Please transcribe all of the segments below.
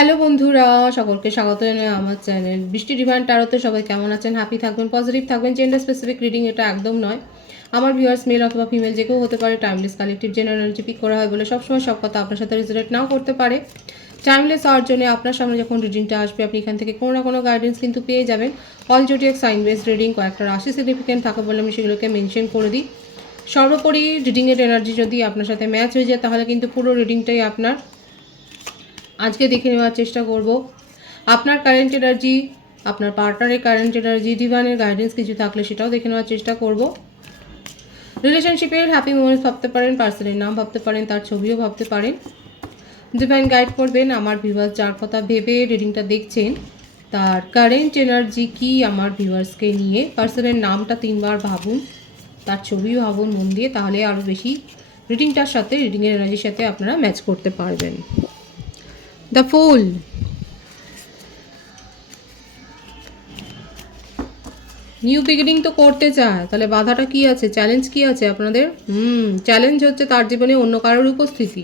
Hello বন্ধুরা, সকলকে স্বাগত জানাই আমার চ্যানেল বৃষ্টি ডিভাইন ট্যারোতে। সবাই কেমন আছেন? হ্যাপি থাকবেন, পজিটিভ থাকবেন। জেন্ডার স্পেসিফিক রিডিং এটা একদম নয়। আমার ভিউয়ার্স মেল অথবা ফিমেল যে কেউ হতে পারে। Timeless collective general energy pick করা হয় বলে সবসময় সব কথা আপনার সাথে রিজনেট নাও করতে পারে। টাইমলেস হওয়ার জন্য আপনার সামনে যখন রিডিংটা আসবে আপনি এখান থেকে কোনো না কোনো গাইডেন্স কিন্তু পেয়ে যাবেন। All zodiac sign based reading, কয়েকটা রাশি সিগনিফিকেন্ট থাকে বলে আমি সেগুলোকে মেনশন করে দিই। সর্বোপরি রিডিংয়ের এনার্জি যদি আপনার সাথে ম্যাচ হয়ে যায় তাহলে কিন্তু পুরো রিডিংটাই আপনার। আজকে দেখে নেওয়ার চেষ্টা করব আপনার কারেন্ট এনার্জি, আপনার পার্টনারের কারেন্ট এনার্জি, ডিভাইনের গাইডেন্স কিছু থাকলে সেটাও দেখে নেওয়ার চেষ্টা করব। রিলেশনশিপের হ্যাপি মোমেন্টস ভাবতে পারেন, পার্সনের নাম ভাবতে পারেন, তার ছবিও ভাবতে পারেন। ডিভাইন গাইড করবেন আমার ভিউয়ার্স যার কথা ভেবে রিডিংটা দেখছেন তার কারেন্ট এনার্জি কি আমার ভিউয়ার্সকে নিয়ে। পার্সনের নামটা 3বার ভাবুন, তার ছবিও ভাবুন মন দিয়ে, তাহলে আরও বেশি রিডিংটার সাথে, রিডিংয়ের এনার্জির সাথে আপনারা ম্যাচ করতে পারবেন। দ্য ফুল, নিউ বিগিনিং তো করতে চায়, তাহলে বাধাটা কি আছে, চ্যালেঞ্জ কি আছে আপনাদের? চ্যালেঞ্জ হচ্ছে তার জীবনে অন্য কারোর উপস্থিতি।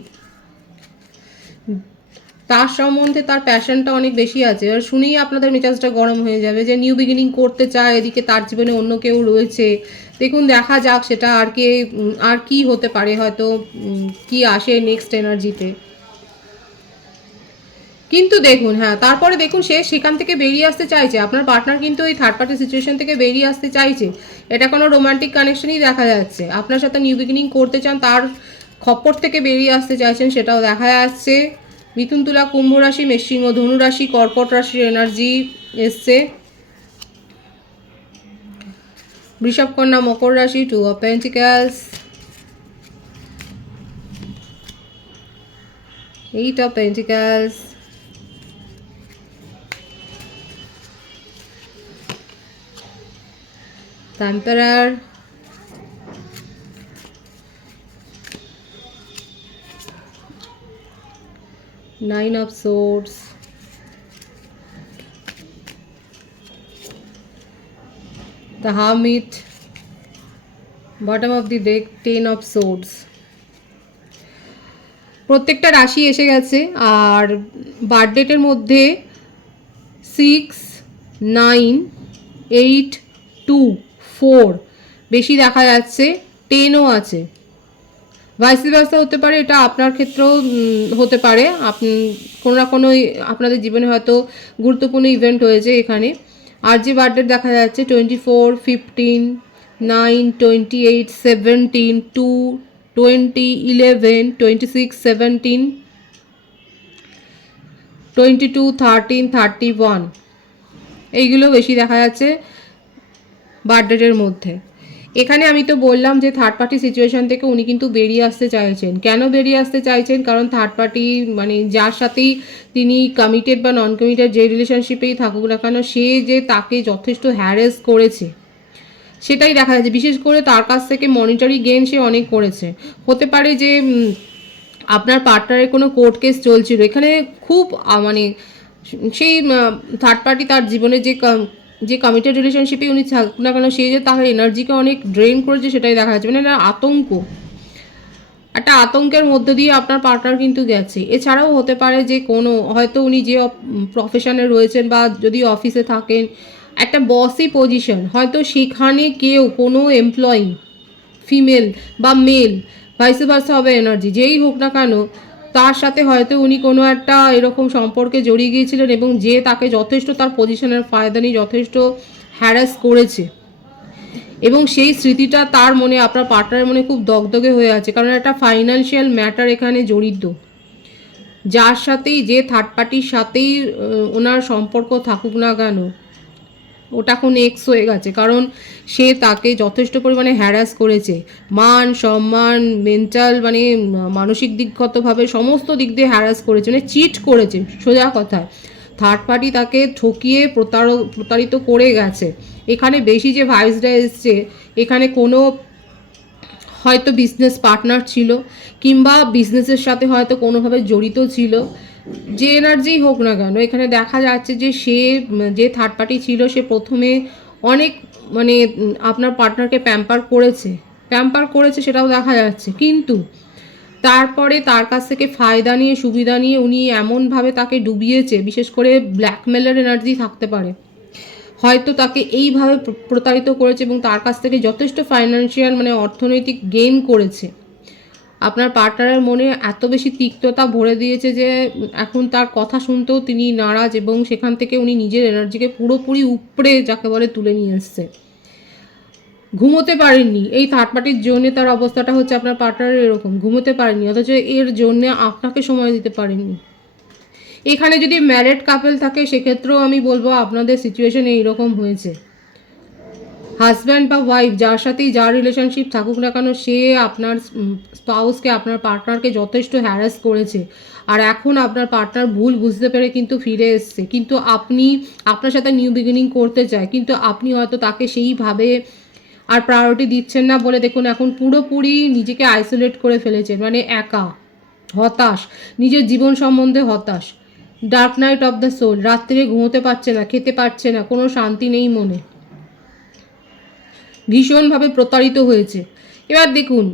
তার সম্বন্ধে তার প্যাশনটা অনেক বেশি আছে, আর শুনেই আপনাদের মেজাজটা গরম হয়ে যাবে যে নিউ বিগিনিং করতে চায়, এদিকে তার জীবনে অন্য কেউ রয়েছে। দেখুন দেখা যাক সেটা আর কি হতে পারে, হয়তো কি আসে নেক্সট এনার্জিতে। কিন্তু দেখুন, হ্যাঁ তারপরে দেখুন সে সেখান থেকে বেরিয়ে আসতে চাইছে। আপনার পার্টনার কিন্তু এই থার্ড পার্টি সিচুয়েশন থেকে বেরিয়ে আসতে চাইছে। এটা কোনো রোমান্টিক কানেকশনই দেখা যাচ্ছে। আপনার সাথে নিউ বিগিনিং করতে চান, তার খপ্পর থেকে বেরিয়ে আসতে চাইছেন, সেটাও দেখা যাচ্ছে। মিথুন, তুলা, কুম্ভ রাশি, মেষসিংহ, ধনু রাশি, কর্কট রাশির এনার্জি এসছে। বৃষভ, কন্যা, মকর রাশি, 2 of pentacles, 8 of pentacles, the Emperor, 9 of Swords, the Hermit, bottom of the deck, 10 of Swords। প্রত্যেকটা রাশি এসে গেছে, আর বার্থডেটের মধ্যে 6, 9, 8, 2, 4 বেশি দেখা যাচ্ছে, 10ও আছে। ভাইস ভার্সা হতে পারে, এটা আপনার ক্ষেত্রেও হতে পারে। কোনো না কোনো আপনাদের জীবনে হয়তো গুরুত্বপূর্ণ ইভেন্ট হয়েছে এখানে। আর যে বার্থডে দেখা যাচ্ছে 24, 15, 9, 28, 17, 2, 20, 11, 26, 17, 22, 13, 31 এইগুলো বেশি দেখা যাচ্ছে বার্থডেটের মধ্যে। এখানে আমি তো বললাম যে থার্ড পার্টি সিচুয়েশন থেকে উনি কিন্তু বেরিয়ে আসতে চাইছেন। কেন বেরিয়ে আসতে চাইছেন? কারণ থার্ড পার্টি মানে যার সাথেই তিনি কমিটেড বা নন কমিটেড যে রিলেশনশিপেই থাকুক না কেন, সে যে তাকে যথেষ্ট হ্যারেস করেছে সেটাই দেখা যাচ্ছে। বিশেষ করে তার কাছ থেকে মনিটারি গেইন সে অনেক করেছে। হতে পারে যে আপনার পার্টনারের কোনো কোর্ট কেস চলছিল এখানে, খুব মানে সেই থার্ড পার্টি তার জীবনে যে কমিটেড রিলেশনশিপে উনি থাকুক না কেন, সে যে তার এনার্জিকে অনেক ড্রেন করেছে সেটাই দেখা যাচ্ছে। মানে আতঙ্ক, একটা আতঙ্কের মধ্যে দিয়ে আপনার পার্টনার কিন্তু গেছে। এছাড়াও হতে পারে যে কোনো হয়তো উনি যে প্রফেশনে রয়েছেন বা যদি অফিসে থাকেন, একটা বসি পজিশন, হয়তো সেখানে কেউ কোনো এমপ্লয়ি ফিমেল বা মেল, ভাইস ভার্সা হবে এনার্জি, যেই হোক না কেন, তার সাথে হয়তো উনি কোনো একটা এরকম সম্পর্কে জড়িয়ে গিয়েছিলেন এবং যে তাকে যথেষ্ট তার পজিশনের ফায়দা নিয়ে যথেষ্ট হ্যারাস করেছে, এবং সেই স্মৃতিটা তার মনে, আপনার পার্টনারের মনে খুব দগদগে হয়ে আছে। কারণ একটা ফাইন্যান্সিয়াল ম্যাটার এখানে জড়িত। যার সাথেই, যে থার্ড পার্টির সাথেই ওনার সম্পর্ক থাকুক না কেন, ওটা এখন এক্স হয়ে গেছে, কারণ সে তাকে যথেষ্ট পরিমাণে হ্যারাস করেছে। মান সম্মান, মেন্টাল মানে মানসিক দিকগতভাবে সমস্ত দিক দিয়ে হ্যারাস করেছে, মানে চিট করেছে সোজা কথায়। থার্ড পার্টি তাকে ঠকিয়ে প্রতারিত করে গেছে। এখানে বেশি যে ভাইসটা এসছে, এখানে কোনো হয়তো বিজনেস পার্টনার ছিল, কিংবা বিজনেসের সাথে হয়তো কোনোভাবে জড়িত ছিল। যে এনার্জিই হোক না কেন, এখানে দেখা যাচ্ছে যে সে যে থার্ড পার্টি ছিল সে প্রথমে অনেক মানে আপনার পার্টনারকে প্যাম্পার করেছে সেটাও দেখা যাচ্ছে। কিন্তু তারপরে তার কাছ থেকে ফায়দা নিয়ে সুবিধা নিয়ে উনি এমনভাবে তাকে ডুবিয়েছে, বিশেষ করে ব্ল্যাকমেলের এনার্জি থাকতে পারে, হয়তো তাকে এইভাবে প্রতারিত করেছে এবং তার কাছ থেকে যথেষ্ট ফাইন্যান্সিয়াল মানে অর্থনৈতিক গেইন করেছে। আপনার পার্টনারের মনে এত বেশি তিক্ততা ভরে দিয়েছে যে এখন তার কথা শুনতেও তিনি নারাজ, এবং সেখান থেকে উনি নিজের এনার্জিকে পুরোপুরি উপড়ে যাকে বলে তুলে নিয়ে এসছে। ঘুমোতে পারেননি, এই থার্ড পার্টির জন্যে তার অবস্থাটা হচ্ছে আপনার পার্টনারের এরকম, ঘুমোতে পারেননি, অথচ এর জন্যে আপনাকে সময় দিতে পারেননি। এখানে যদি ম্যারিড কাপল থাকে সেক্ষেত্রেও আমি বলবো আপনাদের সিচুয়েশন এইরকম হয়েছে। হাজব্যান্ড বা ওয়াইফ যার সাথেই যার রিলেশনশিপ থাকুক না কেন, সে আপনার স্পাউসকে, আপনার পার্টনারকে যথেষ্ট হ্যারাস করেছে, আর এখন আপনার পার্টনার ভুল বুঝতে পেরে কিন্তু ফিরে এসছে, কিন্তু আপনি আপনার সাথে নিউ বিগিনিং করতে চায়, কিন্তু আপনি হয়তো তাকে সেইভাবে আর প্রায়োরিটি দিচ্ছেন না বলে দেখুন এখন পুরোপুরি নিজেকে আইসোলেট করে ফেলেছেন, মানে একা, হতাশ, নিজের জীবন সম্বন্ধে হতাশ। Dark night of the soul, রাত্রে ঘুমোতে পারছে না, খেতে পারছে না, কোনো শান্তি নেই মনে, ভীষণভাবে প্রতারিত হয়েছে। এবার দেখুন,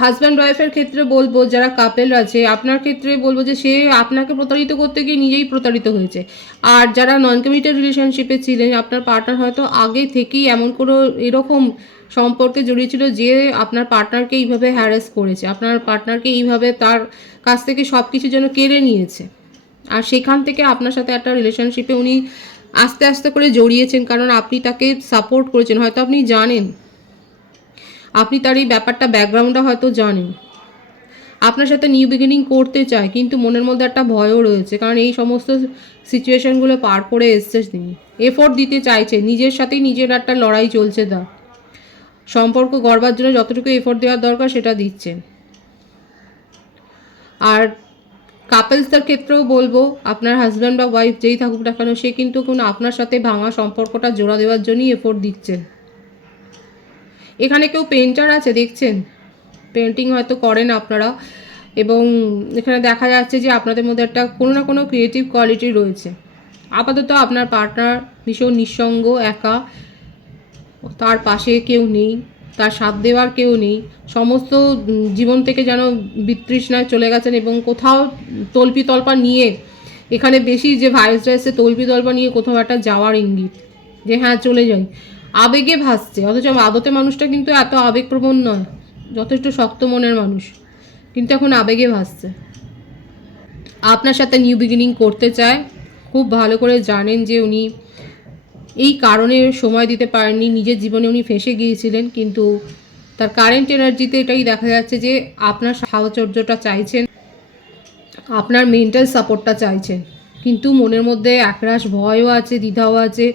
হাজব্যান্ড ওয়াইফের ক্ষেত্রে বলবো, যারা কাপেল আছে, আপনার ক্ষেত্রে বলবো যে সে আপনাকে প্রতারিত করতে গিয়ে নিজেই প্রতারিত হয়েছে। আর যারা নন কমিটেড রিলেশনশিপে ছিলেন, আপনার পার্টনার হয়তো আগে থেকেই এমন কোনো এরকম সম্পর্কে জড়িয়েছিল যে আপনার পার্টনারকে এইভাবে হ্যারাস করেছে, আপনার পার্টনারকে এইভাবে তার কাছ থেকে সব কিছু যেন কেড়ে নিয়েছে। আর সেখান থেকে আপনার সাথে একটা রিলেশনশিপে উনি আস্তে আস্তে করে জড়িয়েছেন, কারণ আপনি তাকে সাপোর্ট করেছেন, হয়তো আপনি জানেন, আপনি তার এই ব্যাপারটা ব্যাকগ্রাউন্ডটা হয়তো জানেন, আপনার সাথে নিউ বিগিনিং করতে চায়, কিন্তু মনের মধ্যে একটা ভয়ও রয়েছে, কারণ এই সমস্ত সিচুয়েশনগুলো পার করে এসছে তিনি, এফোর্ট দিতে চাইছে, নিজের সাথেই নিজের একটা লড়াই চলছে, তার সম্পর্ক গড়বার জন্য যতটুকু এফোর্ট দেওয়ার দরকার সেটা দিচ্ছেন। আর কাপলসদের ক্ষেত্রেও বলবো, আপনার হাজব্যান্ড বা ওয়াইফ যেই থাকুক না কেন, সে কিন্তু কোনো আপনার সাথে ভাঙা সম্পর্কটা জোড়া দেওয়ার জন্যই এফোর্ট দিচ্ছেন। এখানে কেউ পেন্টার আছে দেখছেন, পেন্টিং হয়তো করেন আপনারা, এবং এখানে দেখা যাচ্ছে যে আপনাদের মধ্যে একটা কোনো না কোনো ক্রিয়েটিভ কোয়ালিটি রয়েছে। আপাতত আপনার পার্টনার ভীষণ নিঃসঙ্গ, একা, তার পাশে কেউ নেই, তার সাথ দেওয়ার কেউ নেই, সমস্ত জীবন থেকে যেন বিতৃষ্ণায় চলে গেছেন, এবং কোথাও তল্পি তল্পা নিয়ে, এখানে বেশি যে ভাইসটা এসে তল্পি তল্পা নিয়ে কোথাও একটা যাওয়ার ইঙ্গিত, যে হ্যাঁ চলে যাই, আবেগে ভাসছে, অথচ আদতে মানুষটা কিন্তু এত আবেগপ্রবণ নয়, যথেষ্ট শক্ত মনের মানুষ, কিন্তু এখন আবেগে ভাসছে। আপনার সাথে নিউ বিগিনিং করতে চায়, খুব ভালো করে জানেন যে উনি এই কারণে সময় দিতে পারেননি, নিজের জীবনে উনি ফেঁসে গিয়েছিলেন, কিন্তু তার কারেন্ট এনার্জিতে এটাই দেখা যাচ্ছে যে আপনার সাহচর্যটা চাইছেন, আপনার মেন্টাল সাপোর্টটা চাইছেন, কিন্তু মনের মধ্যে একরাশ ভয়ও আছে, দ্বিধাও আছে,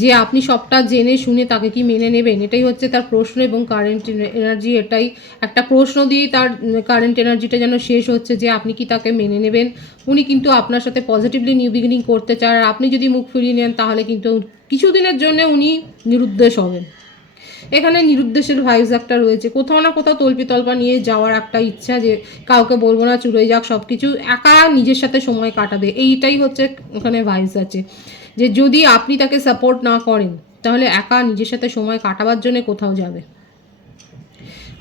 যে আপনি সবটা জেনে শুনে তাকে কি মেনে নেবেন, এটাই হচ্ছে তার প্রশ্ন। এবং কারেন্ট এনার্জি এটাই একটা প্রশ্ন দিয়েই তার কারেন্ট এনার্জিটা যেন শেষ হচ্ছে, যে আপনি কি তাকে মেনে নেবেন। উনি কিন্তু আপনার সাথে পজিটিভলি নিউ বিগিনিং করতে চায়, আর আপনি যদি মুখ ফিরিয়ে নেন তাহলে কিন্তু কিছুদিনের জন্য উনি নিরুদ্দেশ হবেন। এখানে নিরুদ্দেশের ভাইবস একটা রয়েছে, কোথাও না কোথাও তল্পি তল্পা নিয়ে যাওয়ার একটা ইচ্ছা, যে কাউকে বলবো না, চুলোই যাক সব কিছু, একা নিজের সাথে সময় কাটাবে, এইটাই হচ্ছে ওখানে ভাইবস আছে, যে যদি আপনি তাকে সাপোর্ট না করেন তাহলে একা নিজের সাথে সময় কাটাবার জন্য কোথাও যাবে।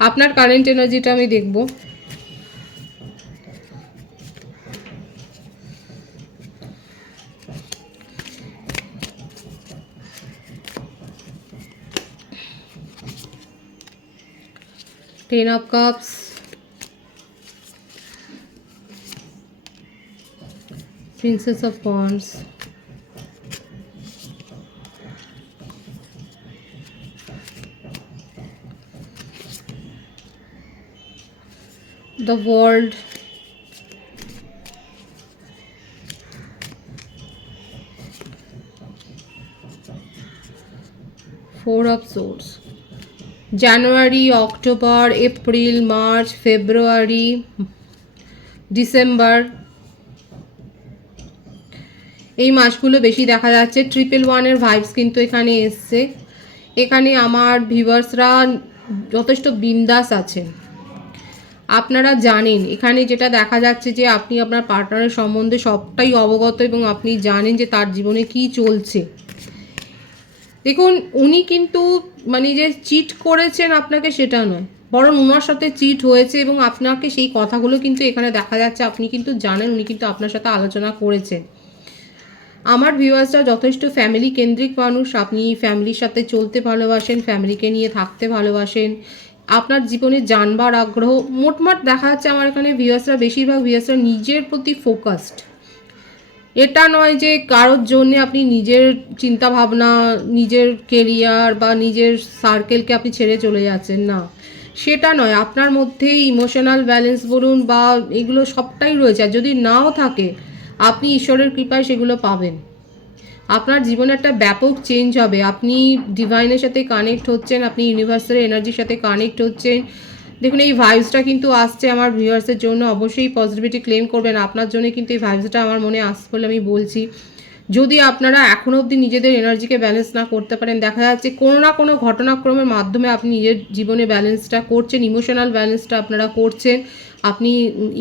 আপনার কারেন্ট এনার্জিটা আমি দেখব। Ten of Cups, Princess of Wands, the World, Four of Swords। January, October, April, March, February, December, এই মাসগুলো বেশি দেখা যাচ্ছে। 111-এর ভাইবস কিন্তু এখানে এসছে। এখানে আমার ভিউয়ার্সরা যথেষ্ট বিন্দাস আছেন, আপনারা জানেন, এখানে যেটা দেখা যাচ্ছে যে আপনি আপনার পার্টনারের সম্বন্ধে সবটাই অবগত, এবং আপনি জানেন যে তার জীবনে কি চলছে। দেখুন, উনি কিন্তু মানে যে চিট করেছেন আপনাকে সেটা নয়, বরং ওনার সাথে চিট হয়েছে এবং আপনাকে সেই কথাগুলো কিন্তু এখানে দেখা যাচ্ছে আপনি কিন্তু জানেন, উনি কিন্তু আপনার সাথে আলোচনা করেছেন। আমার ভিউয়ার্সরা যথেষ্ট ফ্যামিলি কেন্দ্রিক মানুষ, আপনি ফ্যামিলির সাথে চলতে ভালোবাসেন, ফ্যামিলিকে নিয়ে থাকতে ভালোবাসেন, আপনার জীবনে জানবার আগ্রহ, মোটমাট দেখা যাচ্ছে আমার এখানে ভিউয়ার্সরা, বেশিরভাগ ভিউয়ার্সরা নিজের প্রতি ফোকাসড। এটা নয় যে কারোর জন্য আপনি নিজের চিন্তা ভাবনা, নিজের কেরিয়ার বা নিজের সার্কেলকে আপনি ছেড়ে চলে যাচ্ছেন, না সেটা নয়। আপনার মধ্যে ইমোশনাল ব্যালেন্স বলুন বা এগুলো সবটাই রয়েছে, আর যদি নাও থাকে আপনি ঈশ্বরের কৃপায় সেগুলো পাবেন। আপনার জীবনে একটা ব্যাপক চেঞ্জ হবে, আপনি ডিভাইনের সাথে কানেক্ট হচ্ছেন, আপনি ইউনিভার্সাল এনার্জির সাথে কানেক্ট হচ্ছেন। দেখুন এই ভাইবসটা কিন্তু আসছে আমার ভিউয়ার্সের জন্য, অবশ্যই পজিটিভিটি ক্লেম করবেন, আপনার জন্য কিন্তু এই ভাইবসটা আমার মনে আসছে বলে আমি বলছি। যদি আপনারা এখনও অবধি নিজেদের এনার্জিকে ব্যালেন্স না করতে পারেন, দেখা যাচ্ছে কোনো না কোনো ঘটনাক্রমের মাধ্যমে আপনি নিজের জীবনে ব্যালেন্সটা করছেন, ইমোশনাল ব্যালেন্সটা আপনারা করছেন, আপনি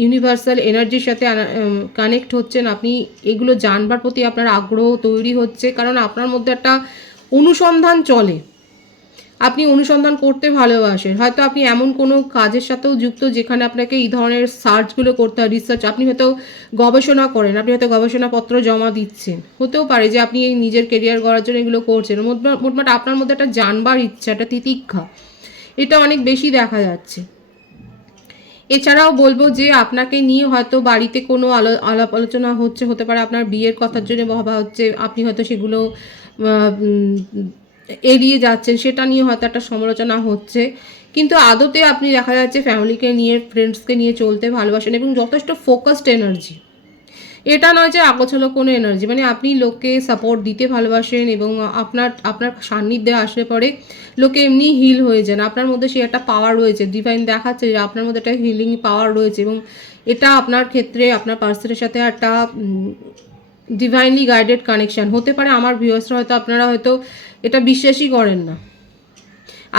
ইউনিভার্সাল এনার্জির সাথে কানেক্ট হচ্ছেন, আপনি এগুলো জানবার প্রতি আপনার আগ্রহ তৈরি হচ্ছে, কারণ আপনার মধ্যে একটা অনুসন্ধান চলে, আপনি অনুসন্ধান করতে ভালোবাসেন। হয়তো আপনি এমন কোনো কাজের সাথেও যুক্ত যেখানে আপনাকে এই ধরনের সার্চগুলো করতে হয়, রিসার্চ, আপনি হয়তো গবেষণা করেন, আপনি হয়তো গবেষণাপত্র জমা দিচ্ছেন, হতেও পারে যে আপনি এই নিজের কেরিয়ার গড়ার জন্য এগুলো করছেন। মোটমাট আপনার মধ্যে একটা জানবার ইচ্ছা, একটা তিতিক্ষা, এটা অনেক বেশি দেখা যাচ্ছে। এছাড়াও বলবো যে আপনাকে নিয়ে হয়তো বাড়িতে কোনো আলাপ আলোচনা হচ্ছে, হতে পারে আপনার বিয়ের কথার জন্য ভাবা হচ্ছে, আপনি হয়তো সেগুলো এড়িয়ে যাচ্ছেন, সেটা নিয়ে হয়তো একটা সমালোচনা হচ্ছে, কিন্তু আদতে আপনি দেখা যাচ্ছে ফ্যামিলিকে নিয়ে, ফ্রেন্ডসকে নিয়ে চলতে ভালোবাসেন এবং যথেষ্ট ফোকাসড এনার্জি। এটা নয় যে আগোছালো কোনো এনার্জি, মানে আপনি লোককে সাপোর্ট দিতে ভালোবাসেন এবং আপনার আপনার সান্নিধ্যে আসলে পরে লোকে এমনি হিল হয়ে যান। আপনার মধ্যে সে একটা পাওয়ার রয়েছে, ডিভাইন দেখাচ্ছে যে আপনার মধ্যে একটা হিলিং পাওয়ার রয়েছে এবং এটা আপনার ক্ষেত্রে আপনার পার্সনের সাথে একটা ডিভাইনলি গাইডেড কানেকশান হতে পারে। আমার ভিউয়ার্সরা হয়তো, আপনারা হয়তো এটা বিশ্বাসই করেন না,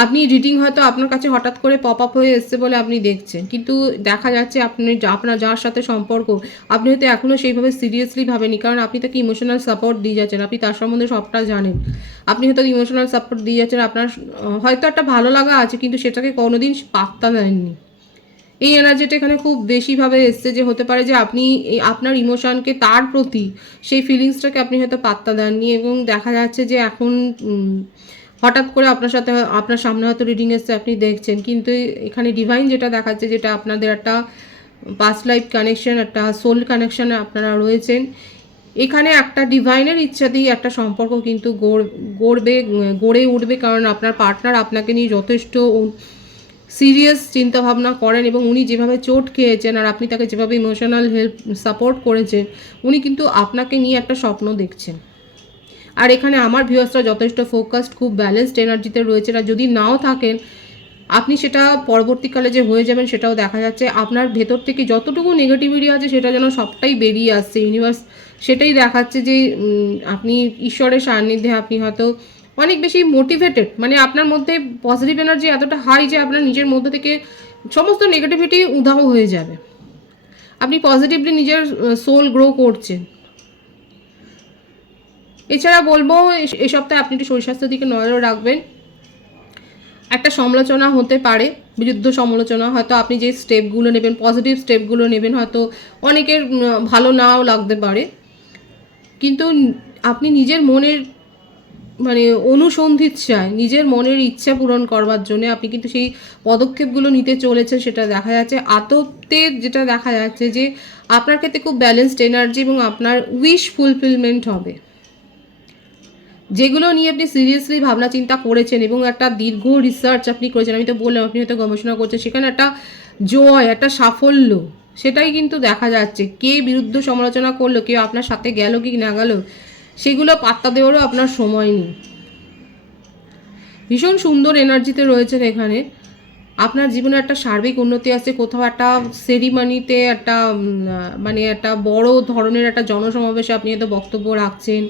আপনি রিডিং হয়তো আপনার কাছে হঠাৎ করে পপ আপ হয়ে এসছে বলে আপনি দেখছেন, কিন্তু দেখা যাচ্ছে আপনার যার সাথে সম্পর্ক, আপনি হয়তো এখনও সেইভাবে সিরিয়াসলি ভাবেনি, কারণ আপনি তাকে ইমোশনাল সাপোর্ট দিয়ে যাচ্ছেন, আপনি তার সম্বন্ধে সবটা জানেন, আপনি হয়তো ইমোশনাল সাপোর্ট দিয়ে যাচ্ছেন, আপনার হয়তো একটা ভালো লাগা আছে কিন্তু সেটাকে কোনোদিন পাত্তা দেননি। এই এনার্জিটা এখানে খুব বেশিভাবে এসছে যে হতে পারে যে আপনি আপনার ইমোশনকে, তার প্রতি সেই ফিলিংসটাকে আপনি হয়তো পাত্তা দেননি এবং দেখা যাচ্ছে যে এখন হঠাৎ করে আপনার সামনে হয়তো রিডিং এসছে, আপনি দেখছেন, কিন্তু এখানে ডিভাইন যেটা দেখাচ্ছে, যেটা আপনাদের একটা পাস্ট লাইফ কানেকশন, একটা সোল কানেকশানে আপনারা রয়েছেন, এখানে একটা ডিভাইনের ইচ্ছাতেই একটা সম্পর্ক কিন্তু গড়ে উঠবে, কারণ আপনার পার্টনার আপনাকে নিয়ে যথেষ্ট সিরিয়াস চিন্তাভাবনা করেন এবং উনি যেভাবে চোট খেয়েছেন আর আপনি তাকে যেভাবে ইমোশনাল হেল্প সাপোর্ট করেছেন, উনি কিন্তু আপনাকে নিয়ে একটা স্বপ্ন দেখছেন। আর এখানে আমার ভিউয়ার্সরা যথেষ্ট ফোকাসড, খুব ব্যালেন্সড এনার্জিতে রয়েছে, আর যদি নাও থাকেন আপনি সেটা পরবর্তীকালে যে হয়ে যাবেন সেটাও দেখা যাচ্ছে। আপনার ভেতর থেকে যতটুকু নেগেটিভিটি আছে সেটা যেন সবটাই বেরিয়ে আসছে, ইউনিভার্স সেটাই দেখাচ্ছে যে আপনি ঈশ্বরের সান্নিধ্যে আপনি হয়তো অনেক বেশি মোটিভেটেড, মানে আপনার মধ্যে পজিটিভ এনার্জি এতটা হাই যে আপনার নিজের মধ্যে থেকে সমস্ত নেগেটিভিটি উধাও হয়ে যাবে, আপনি পজিটিভলি নিজের সোল গ্রো করছেন। এছাড়া বলবো এই সপ্তাহে আপনি একটু শরীর স্বাস্থ্যের দিকে নজর রাখবেন। একটা সমালোচনা হতে পারে, বিরুদ্ধ সমালোচনা, হয়তো আপনি যে স্টেপগুলো নেবেন, পজিটিভ স্টেপগুলো নেবেন, হয়তো অনেকের ভালো নাও লাগতে পারে, কিন্তু আপনি নিজের মনের মানে অনুসন্ধিৎসায়, নিজের মনের ইচ্ছা পূরণ করবার জন্য আপনি কিন্তু সেই পদক্ষেপগুলো নিতে চলেছেন, সেটা দেখা যাচ্ছে। আদতে যেটা দেখা যাচ্ছে যে আপনার ক্ষেত্রে খুব ব্যালেন্সড এনার্জি এবং আপনার উইশ ফুলফিলমেন্ট হবে, যেগুলো নিয়ে আপনি সিরিয়াসলি ভাবনা চিন্তা করেছেন এবং একটা দীর্ঘ রিসার্চ আপনি করেছেন, আমি তো বললাম আপনি হয়তো গবেষণা করছেন, সেখানে একটা জয়, একটা সাফল্য, সেটাই কিন্তু দেখা যাচ্ছে। কে বিরুদ্ধ সমালোচনা করলো, কেউ আপনার সাথে গেল কি না গেল, সেগুলো পাত্তা দেওয়ারও আপনার সময় নেই। ভীষণ সুন্দর এনার্জিতে রয়েছেন এখানে, আপনার জীবনে একটা সার্বিক উন্নতি আসছে, কোথাও একটা সেরিমানিতে একটা মানে একটা বড় ধরনের একটা জনসমাবেশে আপনি হয়তো বক্তব্য রাখছেন,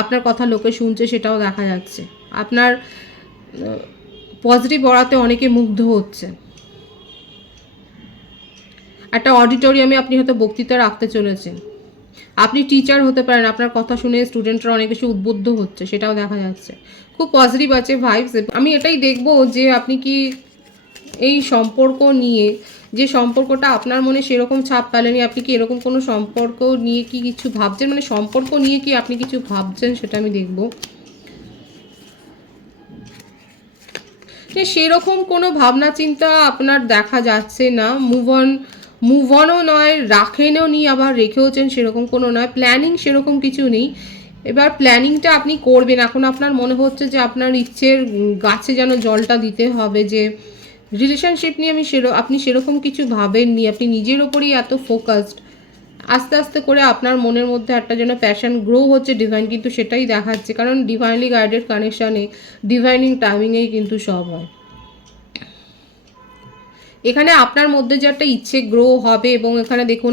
আপনার কথা লোকে শুনছে, সেটাও দেখা যাচ্ছে। আপনার পজিটিভ অরাতে অনেকে মুগ্ধ হচ্ছে। একটা অডিটোরিয়ামে আপনি হয়তো বক্তৃতা রাখতে চলেছেন, আপনি টিচার হতে পারেন, আপনার কথা শুনে স্টুডেন্টরা অনেক বেশি উদ্বুদ্ধ হচ্ছে, সেটাও দেখা যাচ্ছে। খুব পজিটিভ আছে ভাইবস। আমি এটাই দেখবো যে আপনি কি এই সম্পর্ক নিয়ে, যে সম্পর্কটা আপনার মনে সেরকম ছাপ ফেলেনি, আপনি কি এরকম কোনো সম্পর্ক নিয়ে কি কিছু ভাবছেন, মানে সম্পর্ক নিয়ে কি আপনি কিছু ভাবছেন সেটা আমি দেখব। সেরকম কোনো ভাবনা চিন্তা আপনার দেখা যাচ্ছে না। মুভ অনও নয়, রাখেনও নি, আবার রেখেওছেন সেরকম কোনো নয়। প্ল্যানিং সেরকম কিছু নেই। এবার প্ল্যানিংটা আপনি করবেন। এখন আপনার মনে হচ্ছে যে আপনার ইচ্ছের গাছে যেন জলটা দিতে হবে, যে রিলেশনশিপ নিয়ে আপনি সেরকম কিছু ভাবেননি, আপনি নিজের ওপরই এত ফোকাসড। আস্তে আস্তে করে আপনার মনের মধ্যে একটা যেন প্যাশন গ্রো হচ্ছে, ডিভাইন কিন্তু সেটাই দেখাচ্ছে। কারণ ডিভাইনলি গাইডেড কানেকশানে ডিভাইনিং টাইমিংয়েই কিন্তু সব হয়। এখানে আপনার মধ্যে যে একটা ইচ্ছে গ্রো হবে, এবং এখানে দেখুন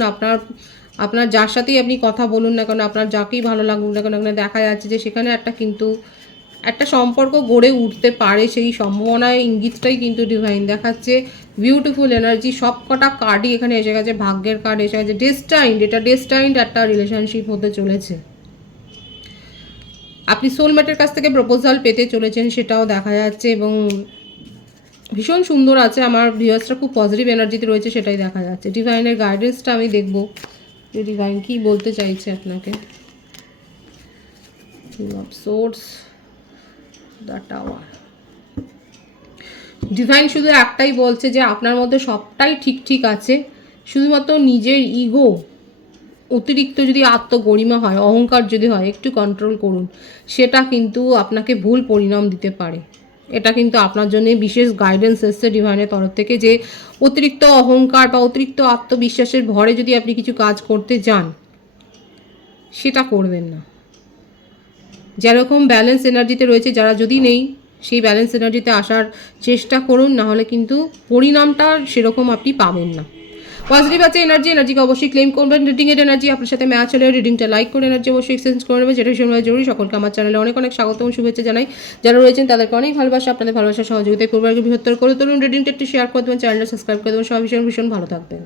আপনার যার সাথেই আপনি কথা বলুন না কেন, আপনার যাকেই ভালো লাগুক না কেন, এখানে দেখা যাচ্ছে যে সেখানে একটা সম্পর্ক গড়ে উঠতে পারে, সেই সম্ভাবনায় ইঙ্গিতটাই কিন্তু ডিভাইন দেখাচ্ছে। বিউটিফুল এনার্জি, সব কটা কার্ডই এখানে এসে গেছে, ভাগ্যের কার্ড এসে গেছে। ডেস্টাইন্ড, এটা ডেস্টাইন্ড একটা রিলেশনশিপ হতে চলেছে। আপনি সোলমেটের কাছ থেকে প্রপোজাল পেতে চলেছেন সেটাও দেখা যাচ্ছে, এবং ভীষণ সুন্দর আছে। আমার ভিউয়ার্সরা খুব পজিটিভ এনার্জিতে রয়েছে সেটাই দেখা যাচ্ছে। ডিভাইনের গাইডেন্সটা আমি দেখব যে ডিভাইন কী বলতে চাইছে আপনাকে। Source, the tower. ডিভাইন শুধু একটাই বলছে যে আপনার মধ্যে সবটাই ঠিক আছে, শুধুমাত্র নিজের ইগো, অতিরিক্ত যদি আত্মগরিমা হয়, অহংকার যদি হয়, একটু কন্ট্রোল করুন। সেটা কিন্তু আপনাকে ভুল পরিণাম দিতে পারে। এটা কিন্তু আপনার জন্য বিশেষ গাইডেন্স এসছে ডিভাইনের তরফ থেকে, যে অতিরিক্ত অহংকার বা অতিরিক্ত আত্মবিশ্বাসের ভরে যদি আপনি কিছু কাজ করতে যান, সেটা করবেন না। যেরকম ব্যালেন্স এনার্জিতে রয়েছে, যারা যদি নেই, সেই ব্যালেন্স এনার্জিতে আসার চেষ্টা করুন, নাহলে কিন্তু পরিণামটা সেরকম আপনি পাবেন না। পজিটিভ আছে এনার্জিকে অবশ্যই ক্লেম করবেন। রিডিংয়ের এনার্জি আপনার সাথে ম্যাচ হলে রিডিংটা লাইক করে এনার্জি অবশ্যই এক্সচেঞ্জ করে নেবেন, যেটা ভীষণভাবে জরুরি। সকলকে আমার চ্যানেলে অনেক অনেক স্বাগত এবং শুভেচ্ছা জানাই। যারা রয়েছেন তাদেরকে অনেক ভালোবাসা, আপনাদের ভালোবাসা সহযোগিতায় পরিবারকে বৃহত্তর করে তুলুন। রিডিংটা একটু শেয়ার করে দেবেন, চ্যানেলটা সাবস্ক্রাইব করে দেবেন। সবাই ভীষণ ভীষণ ভালো থাকবেন।